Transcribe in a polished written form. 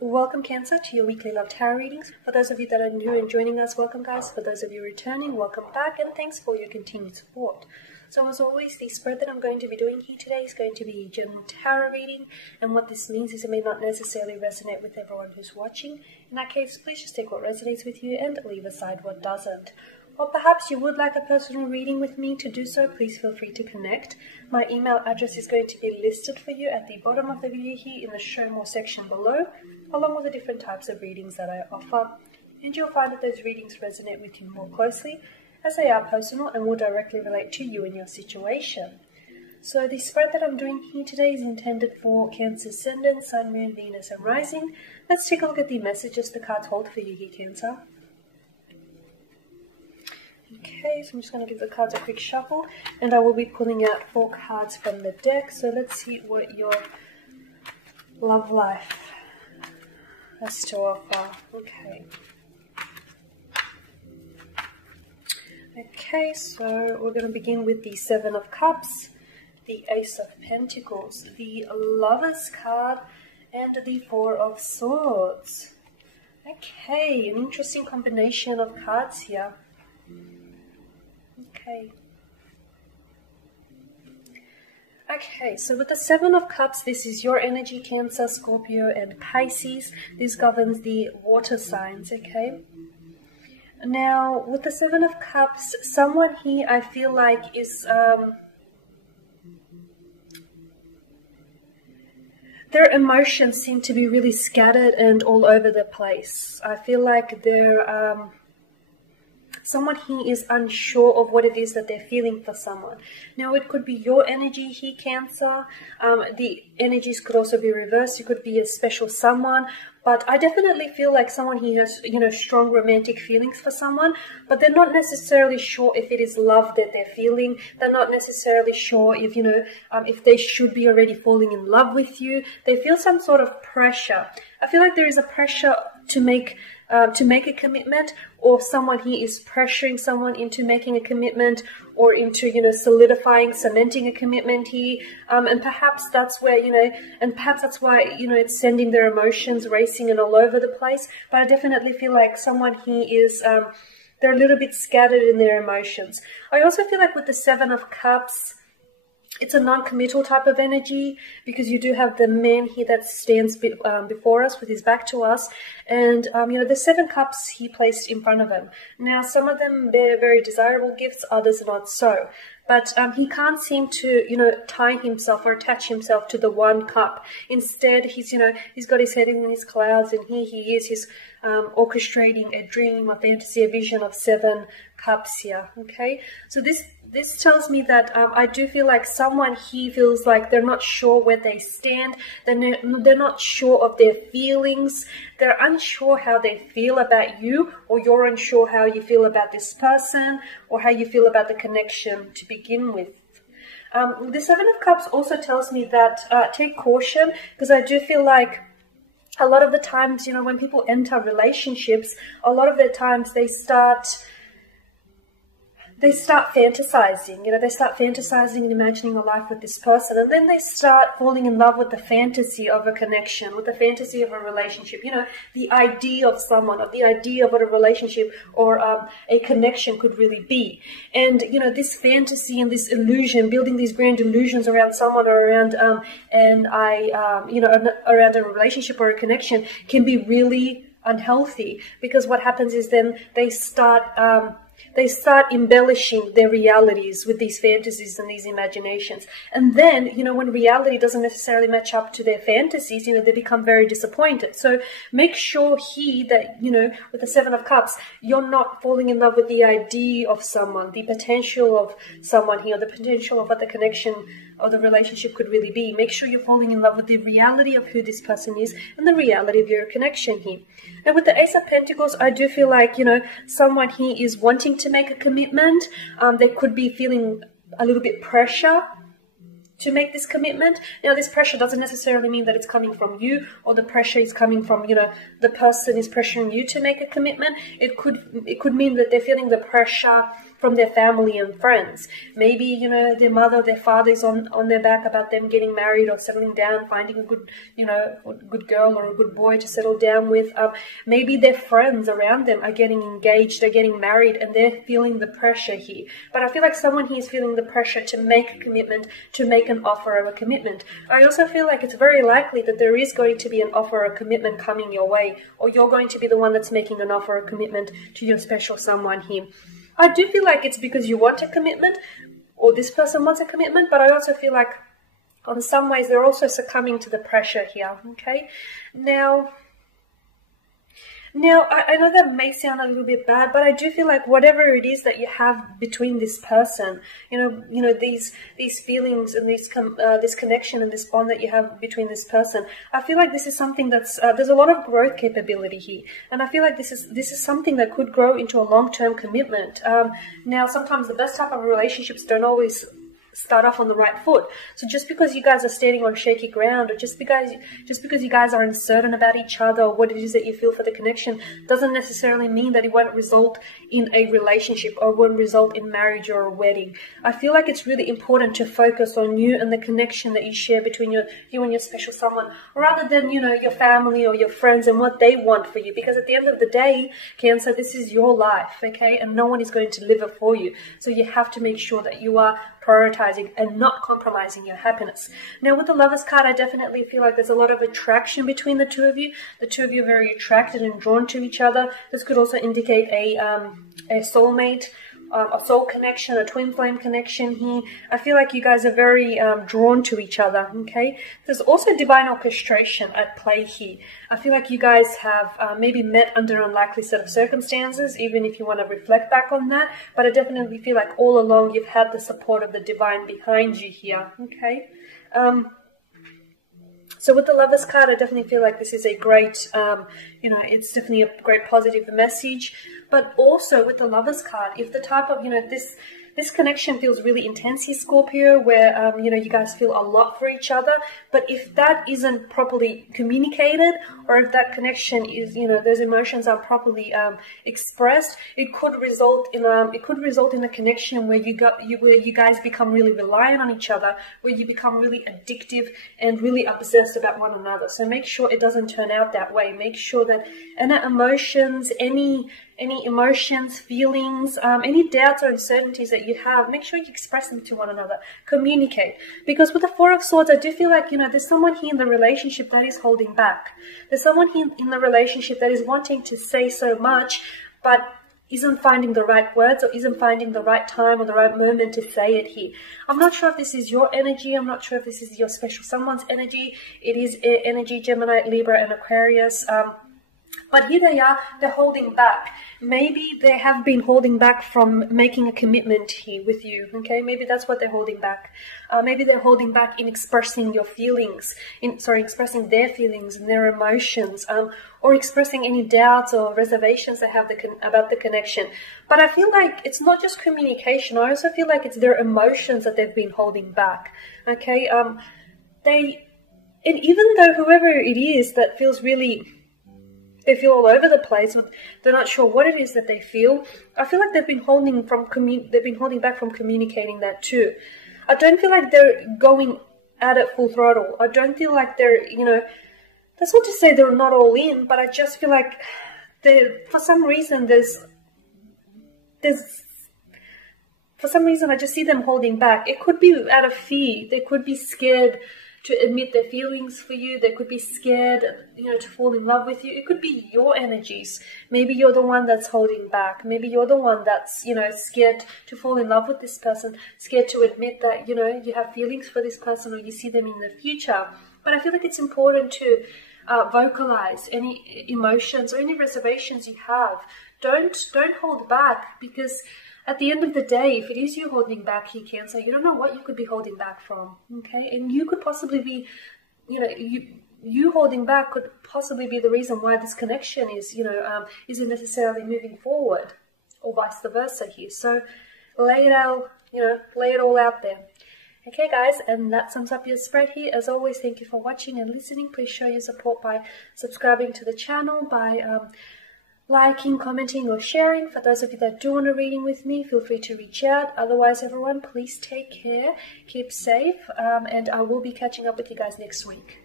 Welcome, Cancer, to your weekly love tarot readings. For those of you that are new and joining us, welcome, guys. For those of you returning, welcome back, and thanks for your continued support. So as always, the spread that I'm going to be doing here today is going to be a general tarot reading, and what this means is it may not necessarily resonate with everyone who's watching. In that case, please just take what resonates with you and leave aside what doesn't. Or perhaps you would like a personal reading with me. To do so, please feel free to connect. My email address is going to be listed for you at the bottom of the video here in the show more section below, along with the different types of readings that I offer. And you'll find that those readings resonate with you more closely, as they are personal and will directly relate to you and your situation. So the spread that I'm doing here today is intended for Cancer Ascendant, Sun, Moon, Venus and Rising. Let's take a look at the messages the cards hold for you here, Cancer. Okay, so I'm just going to give the cards a quick shuffle, and I will be pulling out 4 cards from the deck. So let's see what your love life has to offer. Okay, so we're going to begin with the 7 of Cups, the Ace of Pentacles, the Lovers card, and the 4 of Swords. Okay, an interesting combination of cards here. Okay, so with the 7 of Cups, this is your energy, Cancer, Scorpio, and Pisces. This governs the water signs, okay? Now, with the 7 of Cups, someone here I feel like is... their emotions seem to be really scattered and all over the place. I feel like they're... someone here is unsure of what it is that they're feeling for someone. Now, it could be your energy here, Cancer. The energies could also be reversed. You could be a special someone. But I definitely feel like someone here has, strong romantic feelings for someone. But they're not necessarily sure if it is love that they're feeling. They're not necessarily sure if, if they should be already falling in love with you. They feel some sort of pressure. I feel like there is a pressure to make a commitment, or someone here is pressuring someone into making a commitment, or into, solidifying, cementing a commitment here. And perhaps that's where, that's why, it's sending their emotions racing and all over the place. But I definitely feel like someone here is, they're a little bit scattered in their emotions. I also feel like with the 7 of Cups, it's a non-committal type of energy, because you do have the man here that stands before us with his back to us. And, the 7 cups he placed in front of him. Now, some of them, they're very desirable gifts, others not so. But he can't seem to, tie himself or attach himself to the one cup. Instead, he's got his head in his clouds, and here he is, he's orchestrating a dream, a fantasy, a vision of 7 cups here, okay? So this tells me that I do feel like someone here feels like they're not sure where they stand. They're not sure of their feelings. They're unsure how they feel about you, or you're unsure how you feel about this person, or how you feel about the connection to begin with. The 7 of Cups also tells me that take caution, because I do feel like a lot of the times, when people enter relationships, a lot of the times they start fantasizing, they start fantasizing and imagining a life with this person, and then they start falling in love with the fantasy of a connection, with the fantasy of a relationship, the idea of someone, or the idea of what a relationship or a connection could really be. And, this fantasy and this illusion, building these grand illusions around someone or around, around a relationship or a connection can be really unhealthy, because what happens is then they start embellishing their realities with these fantasies and these imaginations. And then, when reality doesn't necessarily match up to their fantasies, they become very disappointed. So make sure here that, with the 7 of Cups, you're not falling in love with the idea of someone, the potential of someone here, the potential of what the connection or the relationship could really be. Make sure you're falling in love with the reality of who this person is and the reality of your connection here. Now, with the Ace of Pentacles, I do feel like, someone here is wanting to make a commitment. They could be feeling a little bit pressure to make this commitment. Now, this pressure doesn't necessarily mean that it's coming from you, or the pressure is coming from, the person is pressuring you to make a commitment. It could mean that they're feeling the pressure from their family and friends. Maybe, you know, their mother, their father is on their back about them getting married or settling down, finding a good, you know, good girl or a good boy to settle down with. Maybe their friends around them are getting engaged, they're getting married, and they're feeling the pressure here. But I feel like someone here is feeling the pressure to make a commitment, to make an offer of a commitment. I also feel like it's very likely that there is going to be an offer or commitment coming your way, or you're going to be the one that's making an offer or commitment to your special someone here. I do feel like it's because you want a commitment, or this person wants a commitment, but I also feel like in some ways they're also succumbing to the pressure here, okay? Now, I know that may sound a little bit bad, but I do feel like whatever it is that you have between this person, you know, these feelings and this connection and this bond that you have between this person, I feel like this is something that's there's a lot of growth capability here, and I feel like this is something that could grow into a long-term commitment. Now, sometimes the best type of relationships don't always start off on the right foot. So just because you guys are standing on shaky ground, or just because you guys are uncertain about each other or what it is that you feel for the connection, doesn't necessarily mean that it won't result in a relationship or won't result in marriage or a wedding. I feel like it's really important to focus on you and the connection that you share between you and your special someone, rather than, you know, your family or your friends and what they want for you. Because at the end of the day, Cancer, this is your life, okay? And no one is going to live it for you. So you have to make sure that you are prioritizing and not compromising your happiness. Now, with the Lovers card, I definitely feel like there's a lot of attraction between the two of you. The two of you are very attracted and drawn to each other. This could also indicate a soulmate, a soul connection, a twin flame connection here. I feel like you guys are very drawn to each other, okay? There's also divine orchestration at play here. I feel like you guys have maybe met under an unlikely set of circumstances, even if you want to reflect back on that. But I definitely feel like all along you've had the support of the divine behind you here, okay? So with the Lovers card, I definitely feel like this is a great, you know, it's definitely a great positive message. But also with the Lovers card, if the type of, you know, this connection feels really intense here, Scorpio, where, you know, you guys feel a lot for each other. But if that isn't properly communicated, or if that connection is, you know, those emotions are properly expressed, it could result in a connection where you guys become really reliant on each other, where you become really addictive and really obsessed about one another. So make sure it doesn't turn out that way. Make sure that any emotions, feelings, any doubts or uncertainties that you have, make sure you express them to one another. Communicate. Because with the Four of Swords, I do feel like, you know, there's someone here in the relationship that is holding back. There's someone here in the relationship that is wanting to say so much, but isn't finding the right words or isn't finding the right time or the right moment to say it here. I'm not sure if this is your energy. I'm not sure if this is your special someone's energy. It is energy, Gemini, Libra, and Aquarius. But here they are, they're holding back. Maybe they have been holding back from making a commitment here with you, okay? Maybe that's what they're holding back. Maybe they're holding back in expressing your feelings, expressing their feelings and their emotions, or expressing any doubts or reservations they have about the connection. But I feel like it's not just communication. I also feel like it's their emotions that they've been holding back, okay? And even though whoever it is that feels really... they feel all over the place, but they're not sure what it is that they feel. I feel like they've been holding back from communicating that too. I don't feel like they're going at it full throttle. I don't feel like they're, you know, that's not to say they're not all in, but I just feel like for some reason for some reason I just see them holding back. It could be out of fear. They could be scared to admit their feelings for you. They could be scared, you know, to fall in love with you. It could be your energies. Maybe you're the one that's holding back. Maybe you're the one that's, you know, scared to fall in love with this person, scared to admit that, you know, you have feelings for this person or you see them in the future. But I feel like it's important to vocalize any emotions or any reservations you have. Don't hold back, because at the end of the day, if it is you holding back here, Cancer, you don't know what you could be holding back from, okay? And you could possibly be, you know, you holding back could possibly be the reason why this connection is, you know, isn't necessarily moving forward, or vice versa here. So lay it out, you know, lay it all out there. Okay, guys, and that sums up your spread here. As always, thank you for watching and listening. Please show your support by subscribing to the channel, by liking, commenting, or sharing. For those of you that do want a reading with me, feel free to reach out. Otherwise, everyone, please take care, keep safe, and I will be catching up with you guys next week.